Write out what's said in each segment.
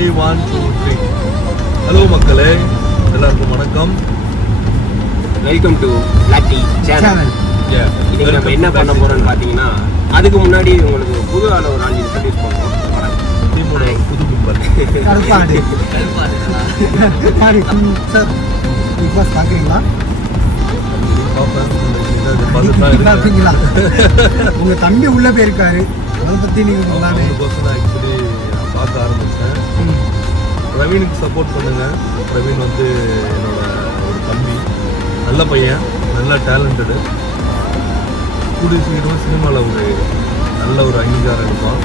Ready 1 2 3. Hello மக்களே, எல்லாருக்கும் வணக்கம். Welcome to Black Tea channel. இன்னைக்கு நம்ம என்ன பண்ண போறோம்னு பாத்தீங்கன்னா, அதுக்கு முன்னாடி உங்களுக்கு புதுவான ஒரு ஆள் இன்ட்ரோடியூஸ் பண்ணுவோம். டீமோட புது மெம்பர் கருப்பாடு சார். பிக் பாஸ் பாக்குறீங்களா? பாத்தீங்களா? உங்க தம்பி உள்ள போயிருக்காரு, அதை பத்தி நீங்க சொல்லாமே. ஆக்சுவலி நான் பார்க்க ஆரம்பிச்சேன். பிரவீனுக்கு சப்போர்ட் பண்ணுங்க. பிரவீன் வந்து என்னோட ஒரு தம்பி, நல்ல பையன், நல்ல டேலண்டடு. கூடிய சீக்கிரமாக சினிமாவில் ஒரு நல்ல ஒரு அங்கீகாரம் இருப்பான்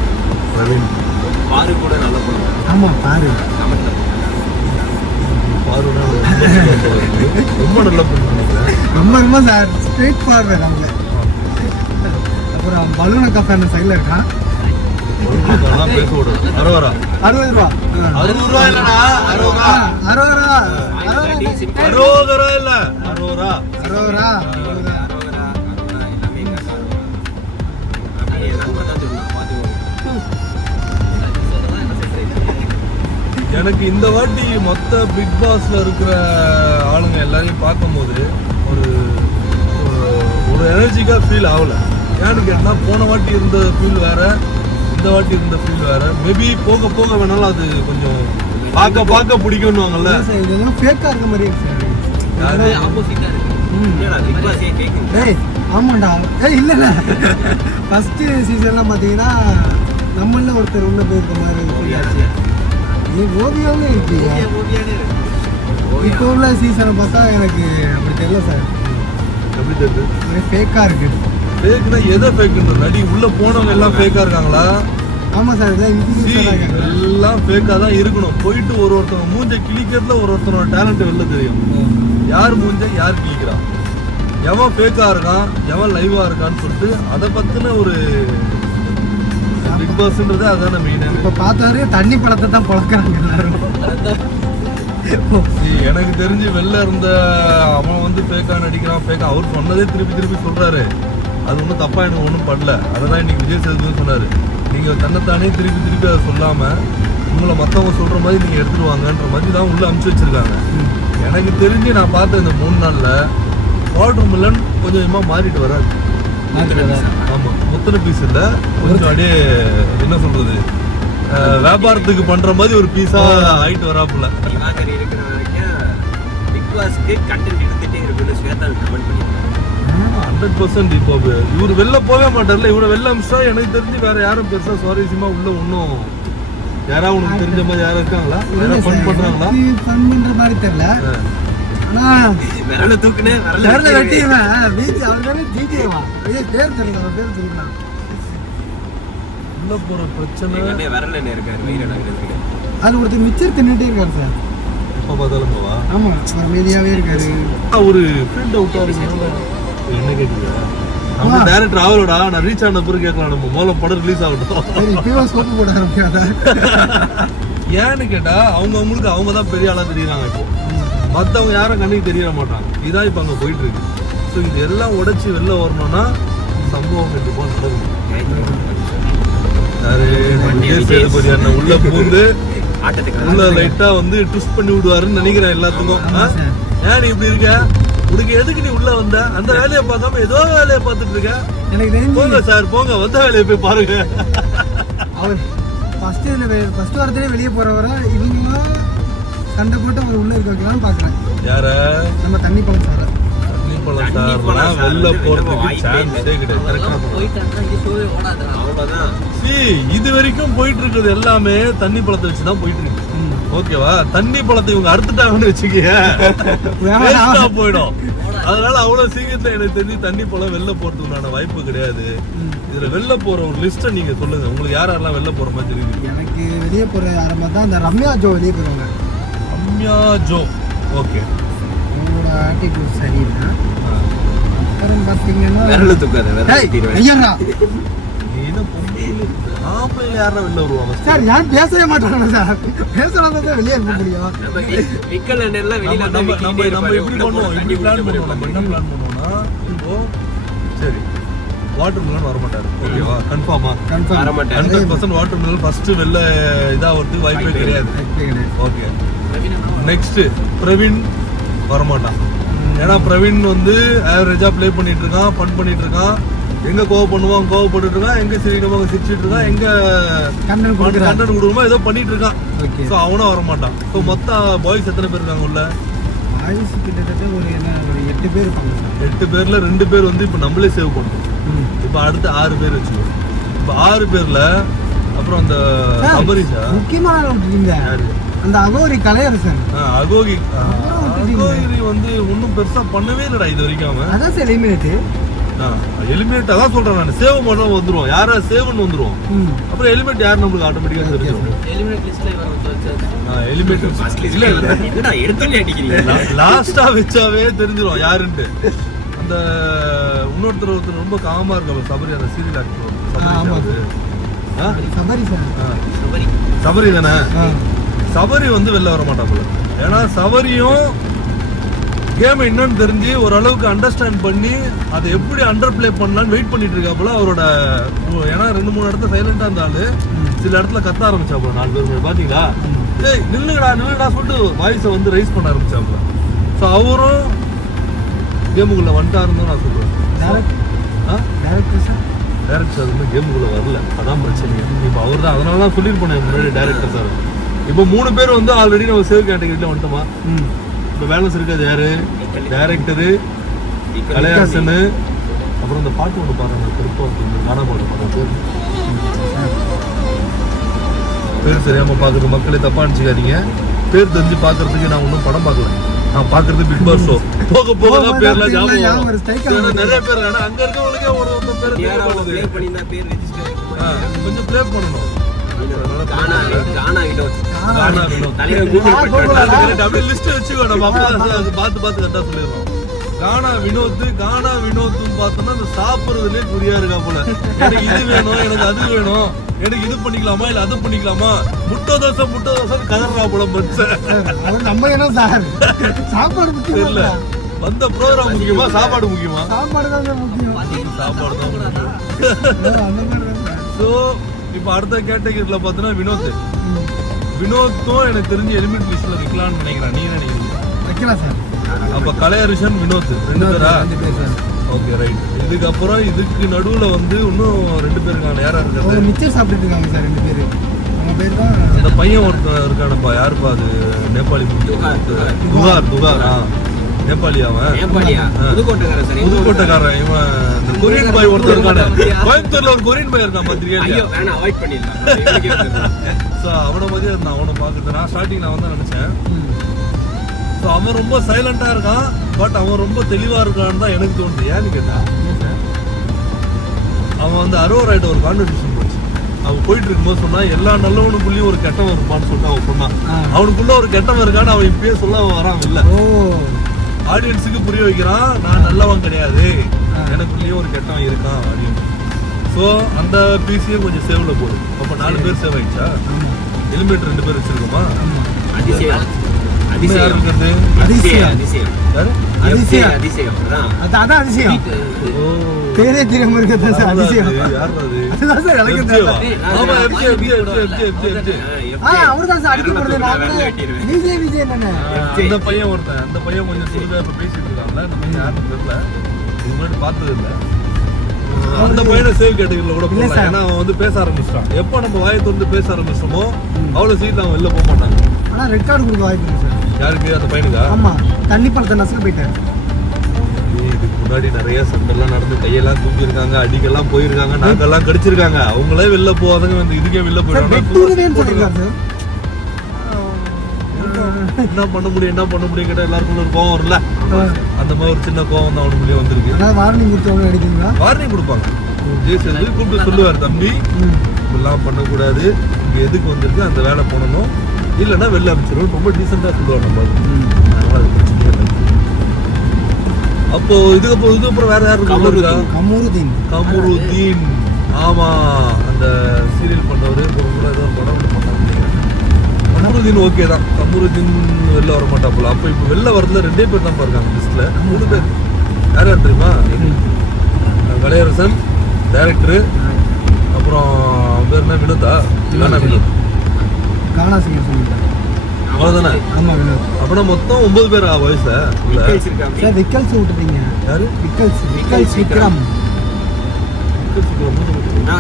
பிரவீன். பாரு கூட நல்ல பண்ணுவாங்க. ஆமா, பாரு பாருன்னா ரொம்ப நல்ல பொண்ணு நினைக்கிறேன். ரொம்ப சார் ஸ்ட்ரெயிட் ஃபார்வர்ட் அவங்க. அப்புறம் பலூன் அக்கா ஃபேன் சைடில் இருக்கான். பேச விடும். 60 ரூபா 60 ரூபா 60 ரூபா இல்லடா, 60 ரூபா 60 ரூபா 60 ரூபா இல்ல 60 ரூபா 60 ரூபா. எனக்கு இந்த வாட்டி மொத்த பிக் பாஸ்ல இருக்கிற ஆளுங்க எல்லாரையும் பார்க்கும்போது ஒரு ஒரு எனர்ஜிக்கா ஃபீல் ஆகல. ஏன்னு கேட்டா, போன வாட்டி இருந்த ஃபீல் வேற, இந்த வாட்டி இருந்த ஃபீல் வேற. மேபி போக போக வேணாலும் அது கொஞ்சம் பார்க்க பிடிக்கும்னுவாங்கல்ல. இதெல்லாம் ஃபேக்கா இருக்க மாதிரி இருக்கு சார். ஆப்போசிட்டா இருக்கு. பிக் பாஸ் கேக்குது. ஏய் ஆமாண்டா. ஏய் இல்ல ஃபர்ஸ்ட் சீசன்லாம் பாத்தீங்கன்னா நம்மள ஒருத்தர் உள்ள போயிருக்க மாதிரி ஃபீல். நீ ஓவியாவே இருக்கீங்க. இப்போ உள்ள சீசனை பார்த்தா எனக்கு அப்படி தெரியல சார். எப்படி தெரியுது? ஃபேக்கா இருக்கு. ஃபேக்னா எதை ஃபேக்குன்ற? நடி உள்ள போனவங்க எல்லாம் ஃபேக்கா இருக்காங்களா? ஆமா சார், எல்லாம் ஃபேக்கா தான் இருக்கணும். போயிட்டு ஒருத்தவங்க மூஞ்ச கிழிக்கிறதுல ஒருத்தனோட டேலண்ட் வெளில தெரியும். யார் மூஞ்ச யார் கிழிக்கிறான், எவன் ஃபேக்கா இருக்கான், எவன் லைவா இருக்கான்னு சொல்லிட்டு அதை பத்தின ஒரு பிக் பாஸ்ன்றது அதான மெயின். இப்ப பார்த்தாரு தண்ணி பழத்தை தான் பழக்கிறாங்க எல்லாரும். எனக்கு தெரிஞ்சு வெளில இருந்த அவன் வந்து ஃபேக்கா நடிக்கிறான், ஃபேக்கா அவர் சொன்னதே திருப்பி சொல்றாரு. அது ஒன்றும் தப்பா எனக்கு ஒன்றும் பண்ணல. அதை தான் இன்னைக்கு விஜய் சேதுபதி சொன்னாரு. நீங்க தன்னைத்தானே திருப்பி அதை சொல்லாம உங்களை மற்றவங்க சொல்ற மாதிரி நீங்க எடுத்துட்டு வாங்கன்ற மாதிரி தான் உள்ள அனுப்பிச்சு வச்சிருக்காங்க. எனக்கு தெரிஞ்சு நான் பார்த்த இந்த 3 நாள்ல வாட்டர் மில்லன் கொஞ்சமா மாறிட்டு வராது. ஆமா, முத்தனை பீஸ் இல்ல, கொஞ்சம் அப்படியே என்ன சொல்றது, வியாபாரத்துக்கு பண்ற மாதிரி ஒரு பீஸா ஆயிட்டு வராப்புல. இருக்கிற வரைக்கும் பிக் பாஸ்க்கு கண்டென்ட் எடுத்துட்டே இருக்குன்னு ஸ்வேதா கமெண்ட் பண்ணிருக்காங்க. 100%. இப்போ இவரு வெளில போவே மாட்டார்ல. இவரை வெளில அமிச்சா எனக்கு தெரிஞ்சு வேற யாரும் பெருசா சுவாரஸ்யமா உள்ள ஒன்னும் யாராவது உனக்கு தெரிஞ்ச மாதிரி யாரும் இருக்காங்களா? ஃபன் பண்றாங்களா? ஃபன் பண்ற மாதிரி தெரியல. ஆனா விரல தூக்குனே விரல வெட்டிடுவேன். பீச் அவர்தானே ஜிஜேவா. பேர் தெரியல, பேர் தெரியல. உள்ள போற பிரச்சனை விரல என்ன இருக்காரு வயிறு. அது ஒருத்தர் மிச்சர் தின்னுட்டே இருக்காரு சார். எப்ப பார்த்தாலும் போவா. ஆமா, அமைதியாவே இருக்காரு. ஒரு ஃபீல்ட் அவுட்டா இருக்கு. என்ன கேக்குது? நம்ம டைரக்டர் அவரோட நான் ரீச் ஆன பிறகு கேட்கலாம். நம்ம முதல்ல படம் ரிலீஸ் ஆகட்டும். இப்பவே சோப்பு போட ஆரம்பிக்காத. ஏன்னு கேட்டா, அவங்களுக்கு அவங்க தான் பெரிய ஆளா தெரியுறாங்க. இப்போ மற்றவங்க யாரும் கண்ணுக்கு தெரிய மாட்டாங்க. இதான் இப்போ அங்கே போயிட்டு இருக்கு. ஸோ இது எல்லாம் உடைச்சி வெளில வரணும்னா சம்பவம் கண்டிப்பாக நடக்கும். விஜய் சேதுபதி அண்ணன் உள்ள பூந்து உள்ள லைட்டா வந்து ட்விஸ்ட் பண்ணி விடுவாருன்னு நினைக்கிறேன் எல்லாத்துக்கும். ஏன் நீ இப்படி இருக்க? உனக்கு எதுக்கு நீ உள்ள வந்த? அந்த வேலையை பார்க்காம ஏதோ வேலையை பார்த்துட்டு இருக்க. எனக்கு போங்க சார், போங்க, வந்த வேலையை போய் பாருங்க. அவர் ஃபர்ஸ்ட் வாரத்திலே வெளியே போறவரை இவங்களா சண்டை போட்டு அவர் உள்ள இருக்கலாம் பாக்குறேன். யார? நம்ம தண்ணி பழம் சார். தண்ணி பழம் சார் வெளில போறதுக்கு சான்ஸே கிடையாது. இது வரைக்கும் போயிட்டு இருக்கிறது எல்லாமே தண்ணி பழத்தை வச்சுதான் போயிட்டு இருக்கு. ஓகேவா? தண்ணி பழத்தை இவங்க அறுத்துட்டாங்கன்னு வச்சுக்க போயிடும். அதனால அவ்வளவு சீக்கிரத்துல எனக்கு தெரிஞ்சு தண்ணி பழம் வெளில போறதுக்குண்டான வாய்ப்பு கிடையாது. இதுல வெளில போற ஒரு லிஸ்ட நீங்க சொல்லுங்க. உங்களுக்கு யாரெல்லாம் வெளில போற மாதிரி தெரியுது? எனக்கு வெளியே போற யாரமா தான் இந்த ரம்யா ஜோ வெளியே போறவங்க. ரம்யா ஜோ, ஓகே, உங்களோட ஆட்டிடியூட் சரியில்லை. அப்புறம் பாத்தீங்கன்னா விரல தூக்காத. ஆம்பளைல யாரா வெளில வருவாங்க சார்? யாரும் பேசவே மாட்டாங்க சார். பேசுறவங்க தான் வெளியே இருக்க முடியும். நம்ம எப்படி பண்ணுவோம்? எப்படி பிளான் பண்ணுவோம்? நம்ம என்ன பிளான் பண்ணுவோம்னா, இப்போ சரி வாட்டர் மிலன் வர மாட்டாரு. ஓகேவா? கன்ஃபார்மா? வர மாட்டாரு. 100% வாட்டர் மிலன் ஃபர்ஸ்ட் வெளில இதாகிறதுக்கு வாய்ப்பே கிடையாது. ஓகே, நெக்ஸ்ட் பிரவீன் வரமாட்டான். ஏன்னா பிரவீன் வந்து ஆவரேஜா ப்ளே பண்ணிட்டு இருக்கான், ஃபன் பண்ணிட்டு இருக்கான். எங்க கோவப்படுவான் கோவப்பட்டு இருக்கான், எங்க சிரிக்கணுமோ சிரிச்சிட்டு இருக்கான், எங்க கண்டென்ட் கொடுக்கணுமோ ஏதோ பண்ணிட்டு இருக்கான். ஸோ அவனும் வரமாட்டான். ஸோ மொத்த பாய்ஸ் எத்தனை பேர் இருக்காங்க உள்ள? பாய்ஸ் கிட்டத்தட்ட ஒரு 8 பேர் இருப்பாங்க சார். 8 பேர்ல 2 பேர் வந்து இப்போ நம்மளே சேவ் பண்ணுறோம். இப்போ அடுத்து 6 பேர் வச்சுக்கோ. இப்போ 6 பேர்ல அப்புறம் அந்த அபரிஷா முக்கியமான விட்டுட்டீங்க. அந்த அகோரி கலையரசன். அகோரி வந்து ஒன்றும் பெருசா பண்ணவே இல்லடா இது வரைக்கும். அவன் அதான் சார் எலிமினேட் அதான் சொல்றேன் நான். சேவ் பண்ண வந்துருவோம், யாரா சேவ்னு வந்துருவோம். அப்புறம் எலிமினேட் யார் நம்மளுக்கு ஆட்டோமேட்டிக்கா தெரிஞ்சிடும். லாஸ்டா வச்சாவே தெரிஞ்சிடும் யாருன்ட்டு. அந்த ஒருத்தர் ரொம்ப காமா இருக்க சபரி, அந்த சீரியல் ஆக்டர் சபரி தானே. சபரி வந்து வெளில வர மாட்டா போல. ஏன்னா சபரியும் கேம் என்னன்னு தெரிஞ்சு ஓரளவுக்கு அண்டர்ஸ்டாண்ட் பண்ணி அதை எப்படி அண்டர் பிளே பண்ணலான்னு வெயிட் பண்ணிட்டு இருக்காப்புல அவரோட. ஏன்னா 2-3 இடத்துல சைலண்டா இருந்தாலும் சில இடத்துல கத்த ஆரம்பிச்சாப்புல. 4 பேர் பாத்தீங்களா, ஏய் நில்லுங்கடா சொல்லிட்டு வாய்ஸை வந்து ரைஸ் பண்ண ஆரம்பிச்சாப்புல. ஸோ அவரும் கேமுக்குள்ள வந்துட்டாருன்னு நான் சொல்றேன். டேரக்டர் சார் வந்து கேமுக்குள்ள வரல, அதான் பிரச்சனை. இப்போ அவர் தான், அதனால தான் சொல்லியிருப்பேன் முன்னாடி டேரக்டர் சார். இப்போ 3 பேர் வந்து ஆல்ரெடி நம்ம சேவ் கேட்டகரியில வந்துட்டோமா. இப்போ பேலன்ஸ் இருக்காது யாரு? டைரக்டரு, கலையாசனு, அப்புறம் இந்த பாட்டு ஒன்று பாருங்க, கானா பாட்டு பாருங்க. பேர் தெரியாம பாக்குறது மக்களே தப்பா நினைச்சுக்காதீங்க. பேர் தெரிஞ்சு பாக்குறதுக்கு நான் ஒன்றும் படம் பார்க்கல. நான் பாக்குறது பிக் பாஸ் ஷோ. போக போக தான் பேர்லாம் ஞாபகம். நிறைய பேர் அங்க இருக்கவங்களுக்கே ஒரு பேர் கொஞ்சம் ப்ளே பண்ணணும். கானா வினோத் பார்த்தோம்னா அந்த சாப்பிடுறதுலயே குறியா இருக்கா போல. எனக்கு இது வேணும், எனக்கு அது வேணும், எனக்கு இது பண்ணிக்கலாமா இல்ல அது பண்ணிக்கலாமா, முட்டை தோசை கதறா போல நம்ம என்ன சார் சாப்பாடு முக்கியம் இல்ல. வந்த ப்ரோக்ராம் முக்கியமா சாப்பாடு முக்கியமா? சாப்பாடு தான் முக்கியம். சாப்பாடு தான் முக்கியம். ஸோ இப்போ அடுத்த கேட்டகரியில் பார்த்தோன்னா வினோத்தும் எனக்கு தெரிஞ்சு எலிமெண்ட் லிஸ்ட்ல வைக்கலாம்னு நினைக்கிறேன். நீ நினைக்கிறீங்க? வைக்கலாம் சார். அப்ப கலையரசன் வினோத் 2 பேரா? Okay right. இதுக்கப்புறம் இதுக்கு நடுவுல வந்து இன்னும் 2 பேர் இருக்காங்க. யாரா இருக்காங்க? மிச்சர் சாப்பிட்டுட்டு இருக்காங்க சார் 2 பேர். அவங்க பேர் தான் அந்த பையன் ஒருத்தர் இருக்கானப்பா, யாருப்பா அது? நேபாளி துகார். நேபாளி. அவன் புதுக்கோட்டைக்காரன். இவன் இந்த கொரியன் பாய் ஒருத்தர் இருக்கானே, கோயம்புத்தூர்ல ஒரு கொரியன் பாய் இருக்கான் பாத்திரியா? ஸோ அவனை மாதிரி இருந்தான். அவனை பார்க்குறது நான் ஸ்டார்டிங் நான் வந்து நினைச்சேன். ஸோ அவன் ரொம்ப சைலண்டா இருக்கான், பட் அவன் ரொம்ப தெளிவா இருக்கான்னு தான் எனக்கு தோணுது. ஏன்னு கேட்டா, அவன் வந்து அரோராய்ட்ட ஒரு கான்வர்சேஷன் போச்சு. அவன் போயிட்டு இருக்கும்போது சொன்னா எல்லா நல்லவனுக்குள்ளயும் ஒரு கெட்டவன் இருப்பான்னு சொல்லிட்டு அவன் சொன்னான். அவனுக்குள்ள ஒரு கெட்டவன் இருக்கான்னு அவன் இப்பயே சொல்ல வரான். இல்ல, ஆடியன்ஸுக்கு புரிய வைக்கிறான், நான் நல்லவன் கிடையாது, எனக்குள்ளேயும் ஒரு கெட்டவன் இருக்கான் அப்படின்னு. ஸோ அந்த பிசியே கொஞ்சம் சேவ்ல போகுது. அப்போ 4 பேர் சேவ் ஆயிடுச்சா? எலிமினேட்டர் 2 பேர் வச்சிருக்கோமா? பேரே தெரியாம இருக்கிறது அதிசயம். அந்த பையன் ஒருத்தன், அந்த பையன் கொஞ்சம் சுடுதா இப்ப பேசிட்டு இருக்காங்கல்ல, அந்த பையன் யாருன்னு தெரியல, இது முன்னாடி பார்த்தது இல்லை. அந்த பையனை சேவ் கேட்டகரியில கூட போகலாம். ஏன்னா அவன் வந்து பேச ஆரம்பிச்சிட்டான். எப்போ நம்ம வாயை திறந்து பேச ஆரம்பிச்சோமோ அவ்வளவு சீட்ல அவன் வெளில போக மாட்டாங்க. ஆனா ரெட் கார்டு கொடுக்க வாய்ப்பு இருக்கு சார். யாருக்கு? அந்த பையனுக்கா? ஆமா, தண்ணி பழத்தை நசுக்கு போயிட்டாரு. இதுக்கு முன்னாடி நிறைய சண்டெல்லாம் நடந்து கையெல்லாம் தூக்கியிருக்காங்க, அடிக்கெல்லாம் போயிருக்காங்க, நாக்கெல்லாம் கடிச்சிருக்காங்க. அவங்களே வெளில போவாதங்க, வந்து இதுக்கே வெளில போயிடுவாங்க. என்ன பண்ண முடியும் கேட்டா எல்லாருக்கும் ஒரு கோவம் வரும்ல, அந்த மாதிரி ஒரு சின்ன கோவம் தான் அவனுக்குள்ளே வந்திருக்கு. வார்னிங் கொடுத்தவங்க அடிக்கிறீங்களா? வார்னிங் கொடுப்பாங்க. ஜெயிச்சது கூப்பிட்டு சொல்லுவார், தம்பி இப்பெல்லாம் பண்ணக்கூடாது, இங்க எதுக்கு வந்திருக்கு, அந்த வேலை பண்ணணும், இல்லைன்னா வெளில அமைச்சிருவோம். ரொம்ப டீசெண்டா சொல்லுவார் நம்ம. அப்போ இதுக்கப்புறம் வேற யாரு? கமருதீன். ஆமா, அந்த சீரியல் பண்ணவரு கூட ஏதோ படம் பண்ணாங்க. கமருதீன் ஓகே தான். கமருதீன் வெளில வர மாட்டாப்புல. அப்போ இப்போ வெளில வரதுல 2 பேர் தான் இருக்காங்க லிஸ்ட்ல. 3 பேர். யார் யார் தெரியுமா? கலையரசன், டைரக்டரு, அப்புறம் பேர் என்ன வினோதா, கானா வினோத், கானா சிங்கர் சொல்லிட்டேன். அவ்வளோதானே? ஆமாம் வினோத். அப்படின்னா மொத்தம் 9 பேர் வயசுல உள்ள. விக்கல்ஸ் இருக்காங்க. சார் விக்கல்ஸ் விட்டுட்டீங்க. யாரு? விக்கல்ஸ் விக்ரம்.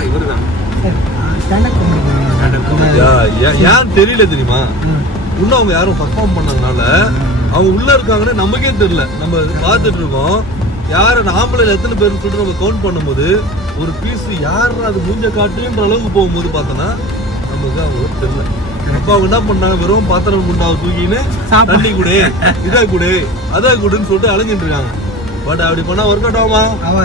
இவருதான் சார் ஸ்டாண்டப் காமெடி. ஏன் தெரியல தெரியுமா? இன்னும் அவங்க யாரும் பர்ஃபார்ம் பண்ணதுனால அவங்க உள்ள இருக்காங்கன்னு நமக்கே தெரியல. நம்ம பார்த்துட்டு இருக்கோம் யார ஆம்பளை எத்தனை பேர் சொல்லிட்டு நம்ம கவுண்ட் பண்ணும்போது ஒரு பீஸ் யார் அது மூஞ்ச காட்டுன்ற அளவுக்கு போகும்போது பார்த்தோன்னா நமக்கு அவங்களுக்கு தெரியல. அப்ப அவங்க என்ன பண்ணாங்க, வெறும் பாத்திரம் குண்டாவை தூக்கின்னு தண்ணி கொடு, இதா கொடு, அதா கொடுன்னு சொல்லிட்டு அலைஞ்சிட்டு இருக்காங்க. பட் அப்படி பண்ணா ஒர்க் அவுட் ஆகுமா? ஆகவே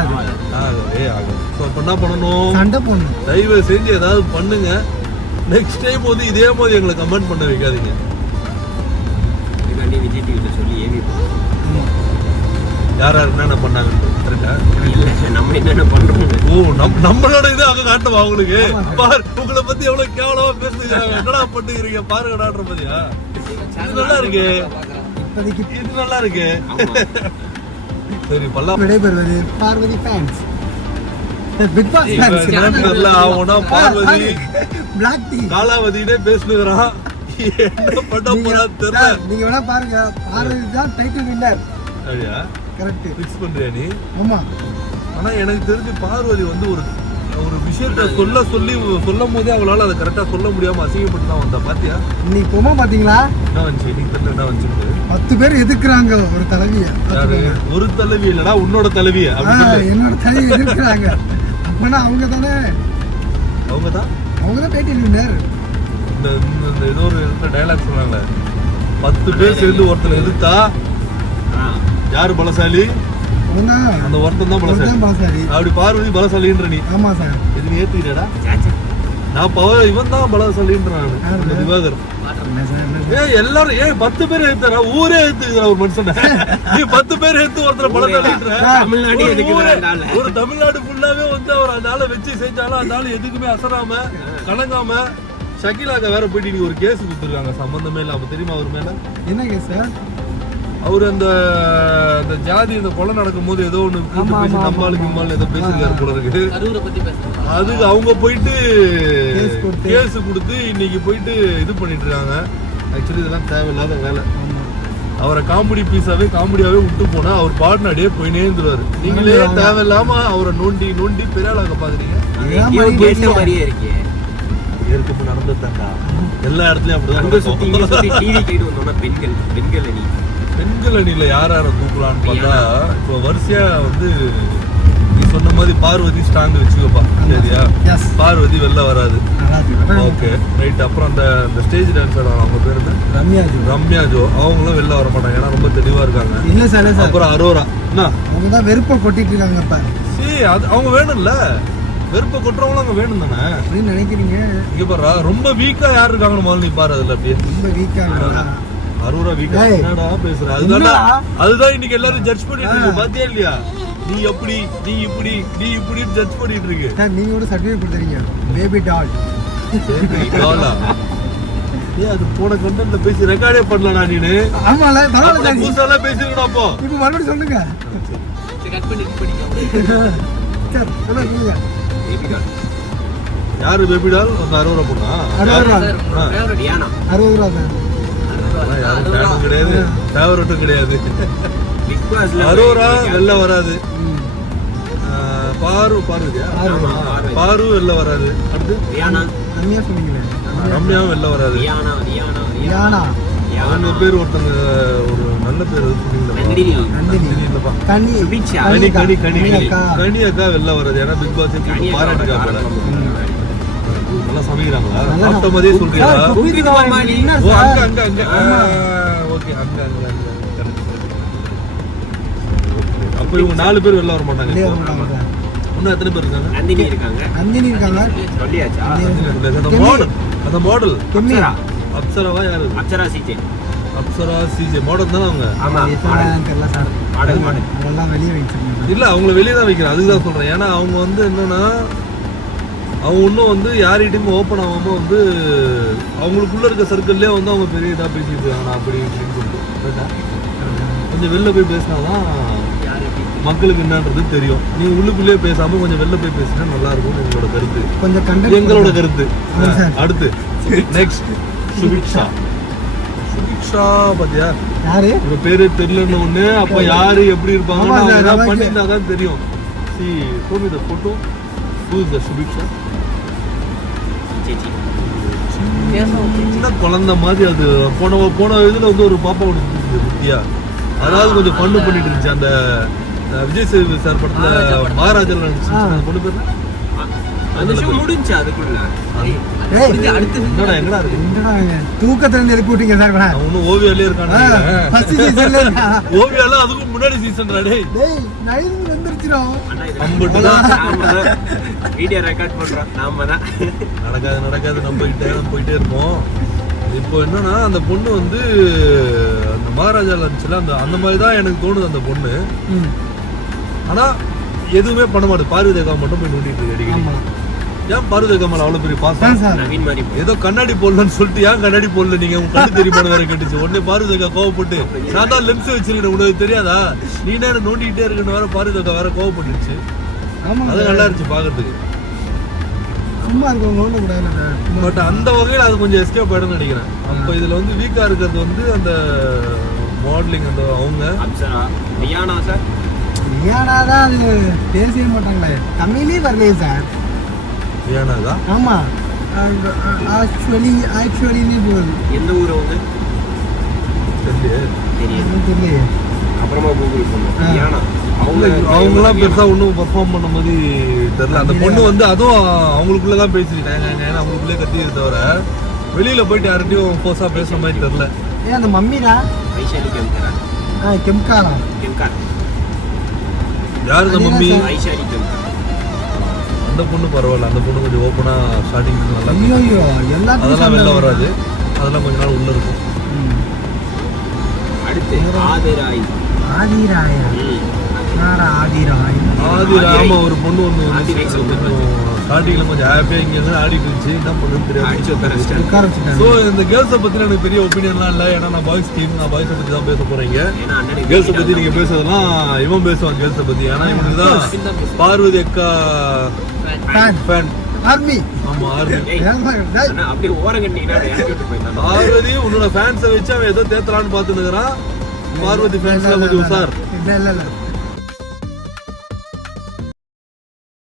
ஆகும். ஸோ அப்போ என்ன பண்ணணும், சண்டை போடணும். தயவு செஞ்சு ஏதாவது பண்ணுங்க. நெக்ஸ்ட் டைம் வந்து இதே மாதிரி எங்களை கமெண்ட் பண்ண வைக்காதீங்க. இதுக்காண்டி விஜய் டிவியில் சொல்லி ஏவி யார் யார் என்னென்ன பண்ணாங்கன்னு கரெக்டா? இல்லை நம்ம என்னென்ன பண்ணுறோம். ஓ நம்மளோட இது அங்க காட்டுவா உங்களுக்கு. பார் உங்களை பத்தி எவ்வளவு கேவலமா பேசுகிறாங்க, என்னடா பண்ணுகிறீங்க பாருங்கடான்ற மாதிரியா? இது நல்லா இருக்கு, இப்போதைக்கு இது நல்லா இருக்கு. சரி பல்லா விடைபெறுவது பார்வதி ஃபேன்ஸ். பிக் பாஸ் தெரியல ஆகும்னா பார்வதி பிளாக் டீ காலாவதினே பேசுகிறான். என்ன பண்ண போறா தெரியல. நீங்க வேணா பாருங்க, பார்வதி தான் டைட்டில் வின்னர். அப்படியா? கரெக்ட். ஃபிக்ஸ் பண்றியா நீ? ஆமா. ஆனா எனக்கு தெரிஞ்சு பார்வதி வந்து ஒரு விஷயத்த சொல்லும் போதே அவளால அதை கரெக்டா சொல்ல முடியாம அசிங்கப்பட்டு தான் வந்தா. பாத்தியா இன்னைக்கு போமா பாத்தீங்களா என்ன வந்துச்சு? நீ தெரியல என்ன வந்துச்சு? 10 பேர் எதிர்க்கிறாங்க ஒரு தலைவிய. ஒரு தலைவி இல்லடா, உன்னோட தலைவிய. என்னோட தலைவி எதிர்க்கிறாங்க. அப்பனா அவங்க தானே, அவங்க தான் டைட்டில் வின்னர். இந்த ஏதோ ஒரு டயலாக் சொன்னாங்க, 10 பேர் சேர்ந்து ஒருத்தர் எதிர்த்தா யாரு பலசாலி? அந்த ஒருத்தன் தான் பலசாலி. அப்படி பார்வதி பலசாலின்ற நீ. ஆமா சார். இது நீ ஏத்துக்கிட்டடா? நான் இவன் தான் பலசாலின்றான் திவாகர். எல்லாரும் 10 பேர் ஏத்துறா, ஊரே ஏத்துக்கிறா ஒரு மனுஷன். நீ 10 பேர் ஏத்து ஒருத்தர் பலசாலின்ற. ஒரு தமிழ்நாடு ஃபுல்லாவே வந்து அவர் அந்த ஆளை வச்சு செஞ்சாலும் அந்த ஆளு எதுக்குமே அசராம கலங்காம. ஷகிலாக்க வேற போயிட்டு நீங்க ஒரு கேஸ் கொடுத்துருக்காங்க சம்பந்தமே இல்லாம. தெரியுமா அவர் மேல என்ன கேஸ்? அவரு அந்த ஜாதி இந்த கொலை நடக்கும் போது ஏதோ ஒண்ணு பேசி நம்மளுக்கு இம்மாள் ஏதோ பேசிருக்காரு போல இருக்கு. அதுக்கு அவங்க போயிட்டு கேஸ் கொடுத்து இன்னைக்கு போயிட்டு இது பண்ணிட்டு இருக்காங்க. ஆக்சுவலி இதெல்லாம் தேவையில்லாத வேலை. அவரை காமெடியாவே விட்டு போனா அவர் பாட்னாடியே போயினே இருந்துருவாரு. நீங்களே தேவையில்லாம அவரை நோண்டி பெரிய ஆளாக பாக்குறீங்க. ஏற்கனவே நடந்துட்டாங்க எல்லா இடத்துலயும் அப்படிதான். பெண்கள் அணியில யார தூக்கலான்னு பார்த்தா இப்போ வரிசையா வந்து நீ சொன்ன மாதிரி பார்வதி ஸ்ட்ராங் வச்சுக்கப்பா. சரியா? பார்வதி வெளில வராது. Okay right. அப்புறம் அந்த ஸ்டேஜ் டான்ஸர் அவங்க பேர் என்ன? ரம்யா ஜோ. அவங்களும் வெளில வர மாட்டாங்க, ஏன்னா ரொம்ப தெளிவா இருக்காங்க. இல்ல சார். அப்புறம் அரோரா அவங்க தான் வெறுப்பை கொட்டிட்டு இருக்காங்க. அது அவங்க வேணும்ல, வெறுப்பை கொட்டுறவங்களும் அவங்க வேணும் தானே அப்படின்னு நினைக்கிறீங்க. இங்க பாரு ரொம்ப வீக்கா யார் இருக்காங்கன்னு முதல்ல நீ பாரு. அதுல அப்படியே ரொம்ப வீக்கா அரோரா வீக்கா என்னடா பேசுற? அதுதான் இன்னைக்கு எல்லாரும் ஜட்ஜ் பண்ணிட்டு இருக்கு. பாத்தியா இல்லையா? நீ எப்படி நீ இப்படி ஜட்ஜ் பண்ணிட்டு இருக்கு. நீங்க ஒரு சர்டிபிகேட் கொடுத்தீங்க பேபி டால். டாலா? அது போன கண்டென்ட்ல பேசி ரெக்கார்டே பண்ணலடா நீனு. ஆமால பரவாயில்லை புதுசால பேசிருக்கடா. அப்போ இப்போ மறுபடியும் சொல்லுங்க. கட் பண்ணி படிங்க சார். சொல்லுங்க. பேபி டால் யாரு? பேபி டால் அந்த 60 ரூபா போனா 60 ரியானா 60 ரூபா சார். யாரும் ஃபேனும் கிடையாது, ஃபேவரட்டும் கிடையாது. பிக் பாஸ்ல அரோரா வெளில வராது. பாரு வெளில வராது. அடுத்து ரியானா. ரம்யா சொன்னீங்களே, ரம்யாவும் வெளில வராது. ரியானா அவங்க பேர் ஒருத்தங்க ஒரு நல்ல பேர் இல்லப்பா. கனி அக்கா வெளில வராது. ஏன்னா பிக் பாஸ் பாராட்டுக்காங்க. நல்லா சமைக்கிறாங்களா? சாப்பிட்ட மாதிரியே சொல்றீங்களா? ஓ அங்க ஓகே அங்க அப்ப இவங்க 4 பேர் வெளில வர மாட்டாங்க. இன்னும் எத்தனை பேர் இருக்காங்க? நந்தினி இருக்காங்க. சொல்லியாச்சா? அந்த மாடல் அப்சராவா யாரு? அப்சரா சிஜே மாடல் தானே அவங்க. ஆமா தெரியல சார். அதெல்லாம் வெளியே வைக்கிறாங்க. இல்ல அவங்கள வெளியே தான் வைக்கிறேன். அதுதான் சொல்றேன். ஏன்னா அவங்க வந்து என்னன்னா அவங்க இன்னும் வந்து யார்கிட்டையும் ஓப்பன் ஆகாம வந்து அவங்களுக்குள்ள இருக்க சர்க்கிள்லேயே வந்து அவங்க பெரிய இதாக பேசிட்டு இருக்காங்க. அப்படி இப்படின்னு சொல்லிட்டு கொஞ்சம் வெளில போய் பேசினாதான் மக்களுக்கு என்னன்றது தெரியும். நீ உள்ளுக்குள்ளேயே பேசாம கொஞ்சம் வெளில போய் பேசினா நல்லா இருக்கும். உங்களோட கருத்து கொஞ்சம் கண்டென்ட் எங்களோட கருத்து. ஆமா சார். அடுத்து நெக்ஸ்ட் சுபிக்ஷா. சுபிக்ஷா பாத்தியா, யாரு உங்க பேரு தெரியலன்னு ஒண்ணு. அப்ப யாரு எப்படி ஆமா சார், இருப்பாங்க நமக்கு- பண்ணிருந்தாதான் தெரியும். See, show me the photo. Who is the Subiksha? சேச்சி சின்ன குழந்தை மாதிரி அது. போன இதுல வந்து ஒரு பாப்பா ஒன்று வித்தியா, அதாவது கொஞ்சம் பண்ணு பண்ணிட்டு இருந்துச்சு. அந்த விஜய் சேதுபதி சார் படத்துல மகாராஜால நடிச்சு அந்த பொண்ணு பேர் என்ன? அந்த ஷோ முடிஞ்சு அதுக்குள்ள ஏய் என்னடா எங்கடா இருக்கு? என்னடா இங்க? தூக்கத்துல இருந்து எழுப்பி விட்டீங்க சார் இவனை. அவன் ஒன்னும் ஓவியாலே இருக்கானு. ஃபர்ஸ்ட் சீசன்ல இருக்கா? ஓவியாலாம் அதுக்கும் முன்னாடி சீசன்டா டேய். டேய் 9 வந்துருச்சுடா. அம்புட்டு தான். வீடியோ ரெக்கார்ட் பண்றோம் நாம தான். நடக்காது நம்ம போயிட்டே இருப்போம். இப்போ என்னன்னா அந்த பொண்ணு வந்து அந்த மகாராஜால இருந்துச்சுல, அந்த மாதிரி தான் எனக்கு தோணுது அந்த பொண்ணு. ஆனா எதுவுமே பண்ண மாட்டேன். பார்வதிகா மட்டும் போய் நோண்டிட்டு இருக்கு அடிக்கடி. ஆமா. ஏன் பார்வதிகா மேல அவ்வளவு பெரிய பாசம்? ஏன் சார்? நவீன் மாதிரி ஏதோ கண்ணாடி போடலன்னு சொல்லிட்டு ஏன் கண்ணாடி போடல நீங்க? உங்க கண்ணு தெரியுமான்னு வேற கேட்டுச்சு. உடனே பார்வதிகா கோவப்பட்டு, நான் தான் லென்ஸ் வச்சிருக்கேன் உனக்கு தெரியாதா, நீ என்ன நோண்டிக்கிட்டே இருக்குன்னு வேற பார்வதிகா வேற கோவப்பட்டுருச்சு. ஆமா அது நல்லா இருந்துச்சு பாக்குறதுக்கு. சும்மா இருக்கவங்க ஒண்ணு கூடாதுல சார். பட் அந்த வகையில் அது கொஞ்சம் எஸ்கேப் ஆயிடும்னு நினைக்கிறேன். அப்போ இதுல வந்து வீக்கா இருக்கிறது வந்து அந்த மாடலிங், அந்த அவங்க அப்சரா ரியானா சார். ஏனாதான் அது பேசவே மாட்டாங்களே. தமிழ்லயே வரலையே சார். ரியானாதா? ஆமா. ஆக்சுவலி போகுது. எந்த ஊர் அவங்க தெரியலையே. தெரியும். எனக்கு தெரியலையே. அப்புறமா கூகுள் பண்ணோம். ஆ. ரியானா அவங்களாம் பெருசா ஒன்றும் பெர்ஃபார்ம் பண்ண மாதிரி தெரியல. அந்த பொண்ணு வந்து அதுவும் அவங்களுக்குள்ளதான் பேசிக்கிட்டாங்க, அவங்களுக்குள்ளே கத்தியது தவிர வெளியில போயிட்டு யார்கிட்டயும் போசா பேசுற மாதிரி தெரியல. ஏன் அந்த மம்மிடா? ஐஷாலி கெம்கரா கெம்காலா? கெம்கார் யாரு இந்த மம்மி? ஐஷாலி கெம்கர். அந்த பொண்ணு பரவாயில்ல. அந்த பொண்ணு கொஞ்சம் ஓப்பனா ஸ்டார்டிங் நல்லா ஐயோ எல்லாத்தையும் அதெல்லாம் வெளில வராது. அதெல்லாம் கொஞ்ச நாள் உள்ள இருக்கும். அடுத்து ஆதிராய். ஆதிராயா? யாரா ஆதிராய்? ஆமா, ஒரு பொண்ணு ஒன்று ஆதிராய் கொஞ்சம் ஸ்டார்டிங்ல கொஞ்சம் ஹாப்பியா இங்க இருந்து ஆடிட்டு இருந்துச்சு. என்ன பண்ணுன்னு அடிச்சு உட்கார தெரியாது. வச்சிட்டாங்க. உட்கார வச்சுட்டாங்க. ஸோ இந்த கேர்ள்ஸை பத்தி எனக்கு பெரிய ஒப்பீனியன்லாம் இல்லை. ஏன்னா நான் பாய்ஸ் டீம், நான் பாய்ஸை பத்தி தான் பேச போறீங்க. ஏன்னா அண்ணனுக்கு கேர்ள்ஸை பத்தி நீங்க பேசுறதுலாம் இவன் பேசுவான் கேர்ள்ஸை பத்தி. ஏன்னா இவனுக்கு தான் பார்வதி அக்கா ஃபேன். ஆர்மி. ஆமா, ஆர்மி. ஏய், டேய். அண்ணா, அப்படியே ஓரம் கட்டிங்கன்னா இறக்கிட்டு போயிட்டான். பார்வதி உன்னோட ஃபேன்ஸை வச்சு அவன் ஏதோ தேத்தலான்னு பார்த்துன்னு இருக்கிறான். பார்வதி ஃபேன்ஸ்ல கொஞ்சம் உசார். இல்ல